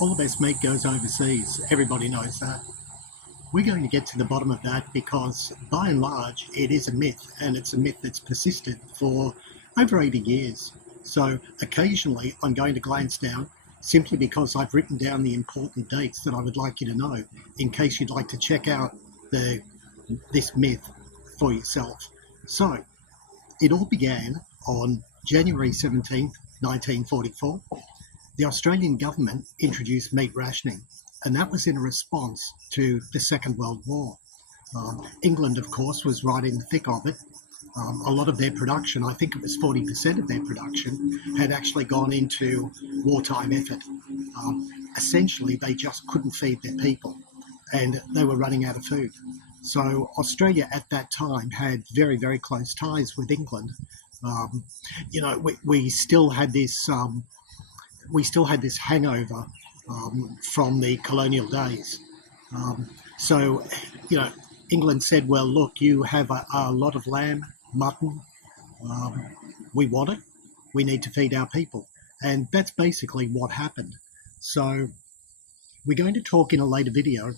all the best meat goes overseas. Everybody knows that. We're going to get to the bottom of that because, by and large, it is a myth, and it's a myth that's persisted for over 80 years. So occasionally I'm going to glance down simply because I've written down the important dates that I would like you to know in case you'd like to check out this myth for yourself. So it all began on January 17th, 1944. The Australian government introduced meat rationing, and that was in a response to the Second World War. England, of course, was right in the thick of it. A lot of their production, I think it was 40% of their production, had actually gone into wartime effort. Essentially, they just couldn't feed their people, and they were running out of food. So Australia at that time had very, very close ties with England. We still had this hangover from the colonial days. So, England said, well, look, you have a lot of lamb, mutton. We want it. We need to feed our people. And that's basically what happened. So we're going to talk in a later video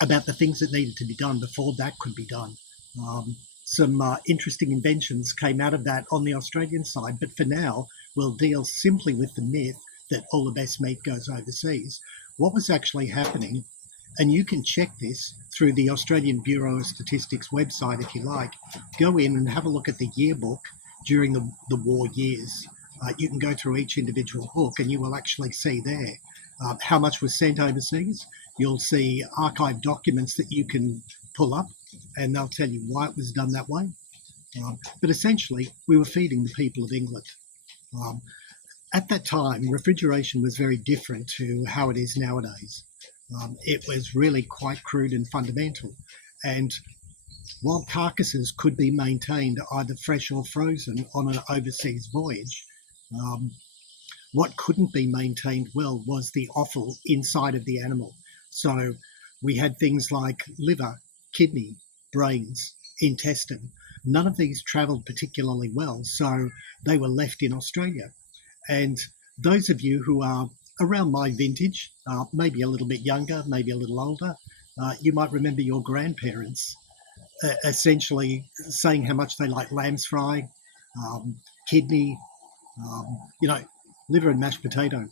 about the things that needed to be done before that could be done. Some interesting inventions came out of that on the Australian side, but for now, we'll deal simply with the myth that all the best meat goes overseas. What was actually happening, and you can check this through the Australian Bureau of Statistics website if you like. Go in and have a look at the yearbook during the war years. You can go through each individual book and you will actually see there how much was sent overseas. You'll see archived documents that you can pull up, and they'll tell you why it was done that way. But essentially, we were feeding the people of England. At that time, refrigeration was very different to how it is nowadays. It was really quite crude and fundamental. And while carcasses could be maintained either fresh or frozen on an overseas voyage, what couldn't be maintained well was the offal inside of the animal. So we had things like liver, kidney, brains, intestine. None of these travelled particularly well, so they were left in Australia. And those of you who are around my vintage, maybe a little bit younger, maybe a little older, you might remember your grandparents essentially saying how much they like lamb's fry, kidney, liver and mashed potato,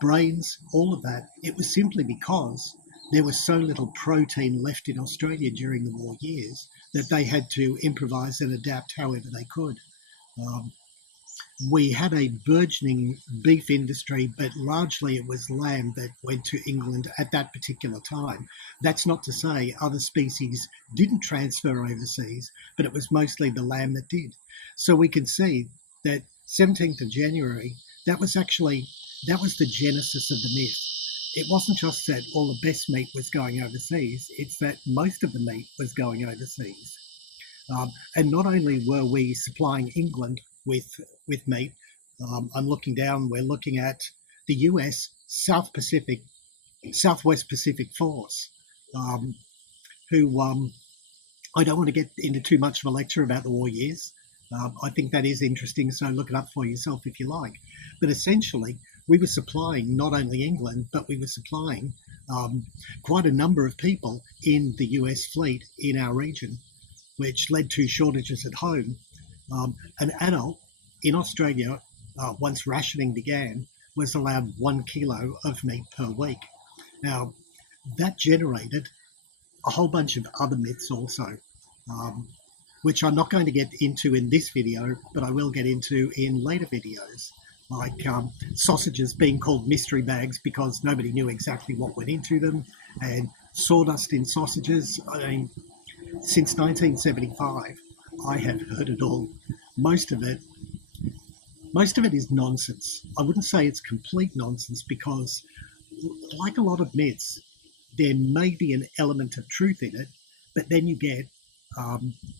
brains, all of that. It was simply because there was so little protein left in Australia during the war years that they had to improvise and adapt however they could. We had a burgeoning beef industry, but largely it was lamb that went to England at that particular time. That's not to say other species didn't transfer overseas, but it was mostly the lamb that did. So we can see that 17th of January, that was the genesis of the myth. It wasn't just that all the best meat was going overseas, it's that most of the meat was going overseas. And not only were we supplying England with meat, I'm looking down, we're looking at the US Southwest Pacific Force, who I don't want to get into too much of a lecture about the war years. I think that is interesting, so look it up for yourself if you like. But essentially, we were supplying not only England, but we were supplying quite a number of people in the US fleet in our region, which led to shortages at home. An adult in Australia, once rationing began, was allowed 1 kilo of meat per week. Now, that generated a whole bunch of other myths also, which I'm not going to get into in this video, but I will get into in later videos, like sausages being called mystery bags because nobody knew exactly what went into them, and sawdust in sausages. I mean, since 1975, I have heard it all. Most of it is nonsense. I wouldn't say it's complete nonsense because, like a lot of myths, there may be an element of truth in it, but then you get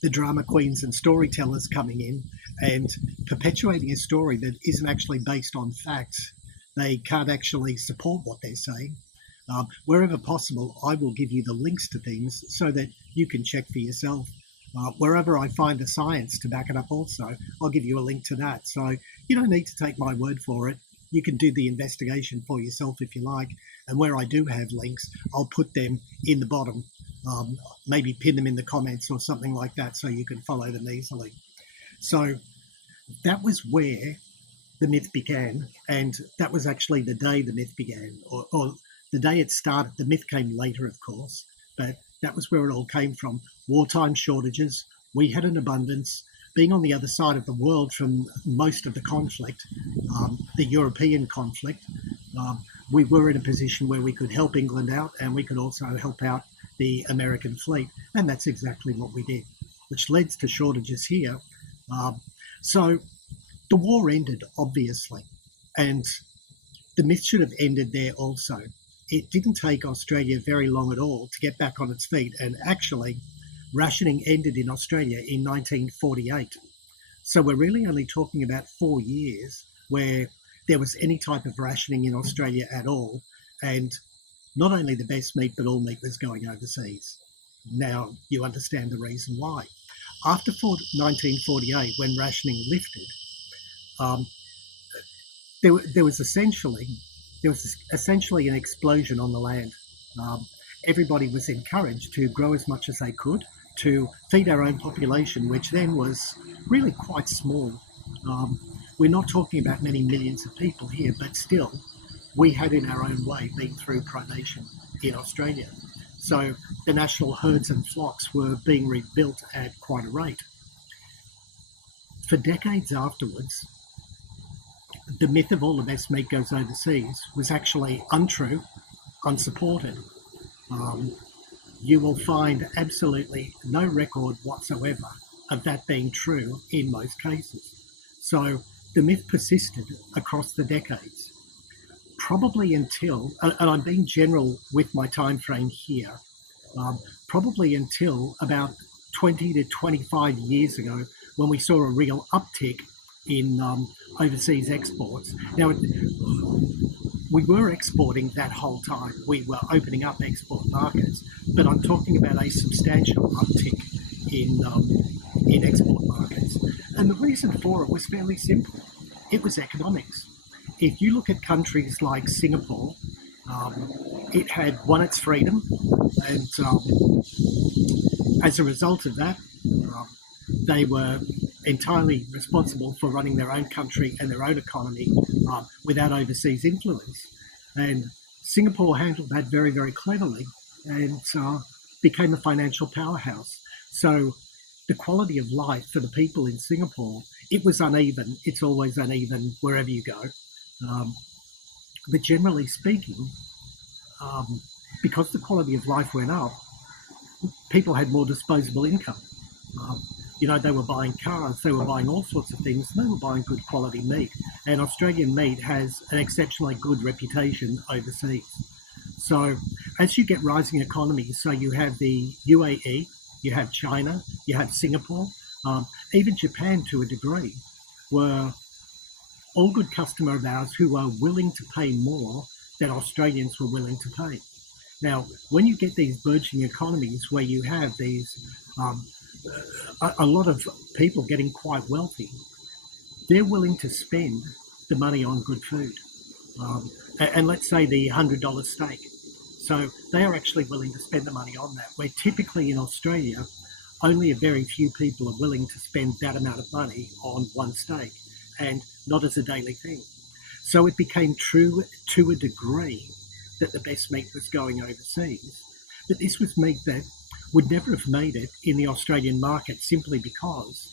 the drama queens and storytellers coming in and perpetuating a story that isn't actually based on facts. They can't actually support what they're saying. Wherever possible, I will give you the links to things so that you can check for yourself. Wherever I find the science to back it up also, I'll give you a link to that. So you don't need to take my word for it. you can do the investigation for yourself if you like. And where I do have links, I'll put them in the bottom, maybe pin them in the comments or something like that so you can follow them easily. So that was where the myth began, and that was actually the day the myth began, or the day it started. The myth came later, of course, but that was where it all came from. Wartime shortages, we had an abundance. Being on the other side of the world from most of the conflict, the European conflict, we were in a position where we could help England out, and we could also help out the American fleet, and that's exactly what we did, which led to shortages here. So the war ended, obviously, and the myth should have ended there also. It didn't take Australia very long at all to get back on its feet, and actually, rationing ended in Australia in 1948. So we're really only talking about 4 years where there was any type of rationing in Australia at all, and not only the best meat, but all meat was going overseas. Now you understand the reason why. After 1948, when rationing lifted, there was essentially an explosion on the land. Everybody was encouraged to grow as much as they could to feed our own population, which then was really quite small. We're not talking about many millions of people here, but still, we had in our own way been through pronation in Australia. So the national herds and flocks were being rebuilt at quite a rate. For decades afterwards, the myth of all the best meat goes overseas was actually untrue, unsupported. You will find absolutely no record whatsoever of that being true in most cases. So the myth persisted across the decades, probably until, and I'm being general with my time frame here, probably until about 20 to 25 years ago, when we saw a real uptick in overseas exports. Now, we were exporting that whole time. We were opening up export markets, but I'm talking about a substantial uptick in export markets. And the reason for it was fairly simple. It was economics. If you look at countries like Singapore, it had won its freedom, and as a result of that, they were entirely responsible for running their own country and their own economy without overseas influence. And Singapore handled that very, very cleverly and became a financial powerhouse. So the quality of life for the people in Singapore, it was uneven. It's always uneven wherever you go. But generally speaking, because the quality of life went up, people had more disposable income. They were buying cars, they were buying all sorts of things, and they were buying good quality meat. And Australian meat has an exceptionally good reputation overseas. So as you get rising economies, so you have the UAE, you have China, you have Singapore, even Japan to a degree, were all good customer of ours who were willing to pay more than Australians were willing to pay. Now, when you get these burgeoning economies where you have these a lot of people getting quite wealthy, they're willing to spend the money on good food. And let's say the $100 steak. So they are actually willing to spend the money on that, where typically in Australia, only a very few people are willing to spend that amount of money on one steak, and not as a daily thing. So it became true to a degree that the best meat was going overseas. But this was meat that would never have made it in the Australian market simply because,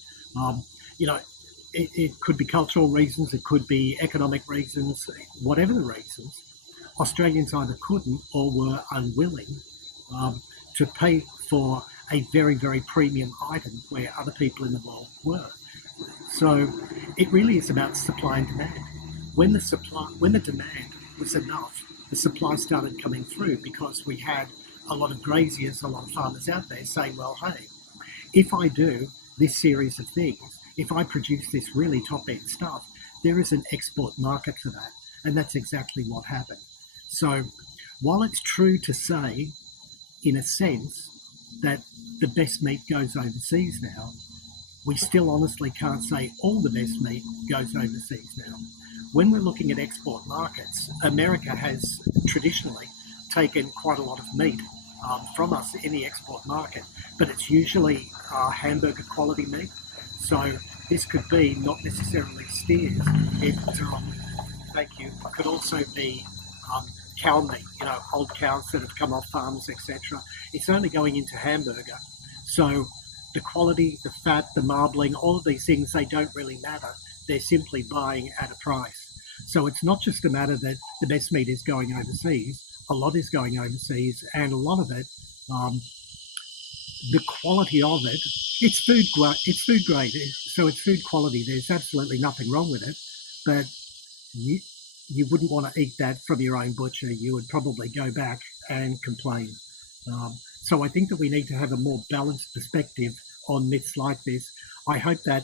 it could be cultural reasons, it could be economic reasons, whatever the reasons, Australians either couldn't or were unwilling to pay for a very, very premium item where other people in the world were. So it really is about supply and demand. When the demand was enough, the supply started coming through because we had a lot of graziers, a lot of farmers out there saying, well, hey, if I do this series of things, if I produce this really top-end stuff, there is an export market for that. And that's exactly what happened. So while it's true to say, in a sense, that the best meat goes overseas now, we still honestly can't say all the best meat goes overseas now. when we're looking at export markets, America has traditionally taken quite a lot of meat from us in the export market, but it's usually hamburger quality meat. So this could be not necessarily steers. It thank you. Could also be um, cow meat, old cows that have come off farms, etc. It's only going into hamburger. So the quality, the fat, the marbling, all of these things, they don't really matter. They're simply buying at a price. So it's not just a matter that the best meat is going overseas. A lot is going overseas, and a lot of it, um, the quality of it, it's food. It's food grade, so it's food quality. There's absolutely nothing wrong with it, but you, you wouldn't want to eat that from your own butcher. You would probably go back and complain. So I think that we need to have a more balanced perspective on myths like this. I hope that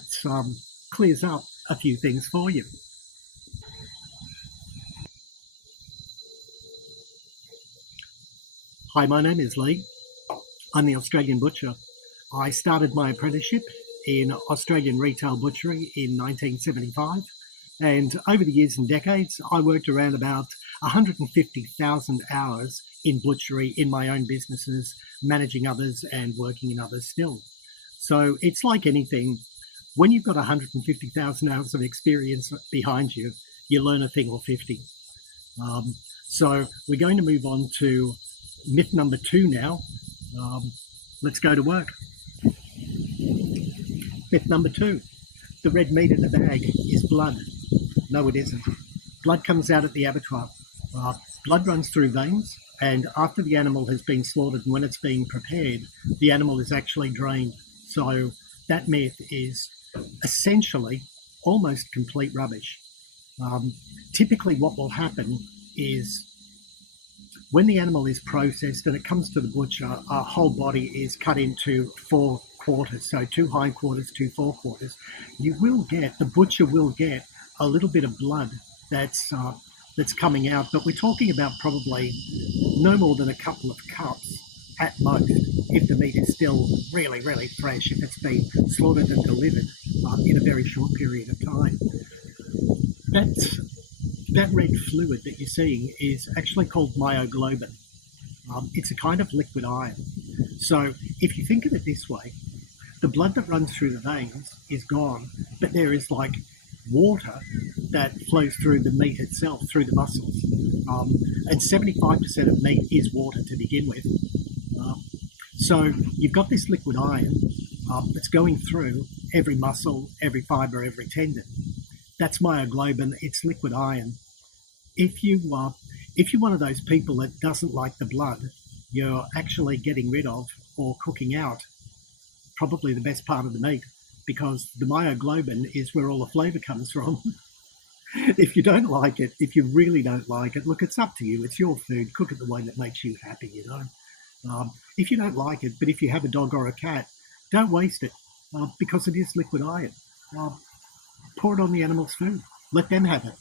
clears up a few things for you. Hi, my name is Lee. I'm the Australian butcher. I started my apprenticeship in Australian retail butchery in 1975. And over the years and decades, I worked around about 150,000 hours in butchery in my own businesses, managing others and working in others still. So it's like anything. When you've got 150,000 hours of experience behind you, you learn a thing or 50. Um, so we're going to move on to myth number 2 now. Um, let's go to work. Myth number 2. The red meat in the bag is blood. No, it isn't. Blood comes out at the abattoir. Uh, Blood runs through veins, and after the animal has been slaughtered and when it's being prepared, the animal is actually drained. So that myth is essentially almost complete rubbish. Typically, what will happen is when the animal is processed and it comes to the butcher, our whole body is cut into 4 quarters, so 2 hindquarters, 2 forequarters. The butcher will get a little bit of blood that's coming out, but we're talking about probably no more than a couple of cups at most if the meat is still really, really fresh, if it's been slaughtered and delivered in a very short period of time. That's, that red fluid that you're seeing is actually called myoglobin. It's a kind of liquid iron. So if you think of it this way, the blood that runs through the veins is gone, but there is like water that flows through the meat itself, through the muscles. Um, and 75% of meat is water to begin with. Um, so you've got this liquid iron that's going through every muscle, every fiber, every tendon. That's myoglobin, it's liquid iron. If you're one of those people that doesn't like the blood, you're actually getting rid of or cooking out probably the best part of the meat because the myoglobin is where all the flavor comes from. If you don't like it, if you really don't like it, look, it's up to you. It's your food. Cook it the way that makes you happy. If you don't like it, but if you have a dog or a cat, don't waste it because it is liquid iron. Uh, Pour it on the animal's food. Let them have it.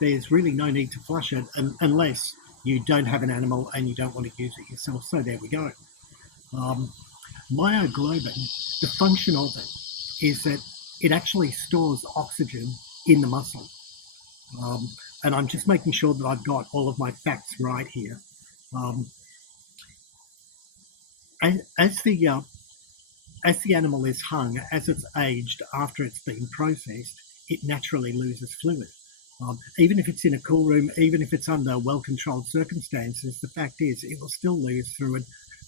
There's really no need to flush it unless you don't have an animal and you don't want to use it yourself. So there we go. Um, Myoglobin, the function of it is that it actually stores oxygen in the muscle. Um, and I'm just making sure that I've got all of my facts right here. Um, as, as the as the animal is hung, as it's aged after it's been processed, it naturally loses fluid. Even if it's in a cool room, even if it's under well-controlled circumstances, the fact is it will still lose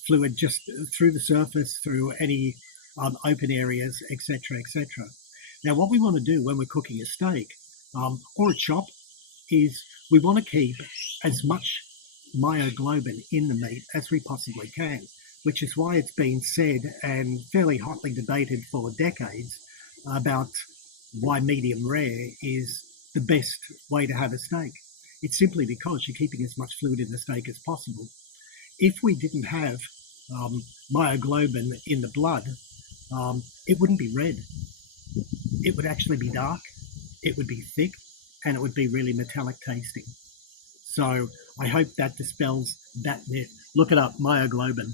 fluid just through the surface, through any open areas, etc., etc. Now, what we want to do when we're cooking a steak or a chop is we want to keep as much myoglobin in the meat as we possibly can, which is why it's been said and fairly hotly debated for decades about why medium rare is the best way to have a steak. It's simply because you're keeping as much fluid in the steak as possible. If we didn't have myoglobin in the blood, it wouldn't be red. It would actually be dark, it would be thick, and it would be really metallic tasting. So I hope that dispels that myth. Look it up, myoglobin.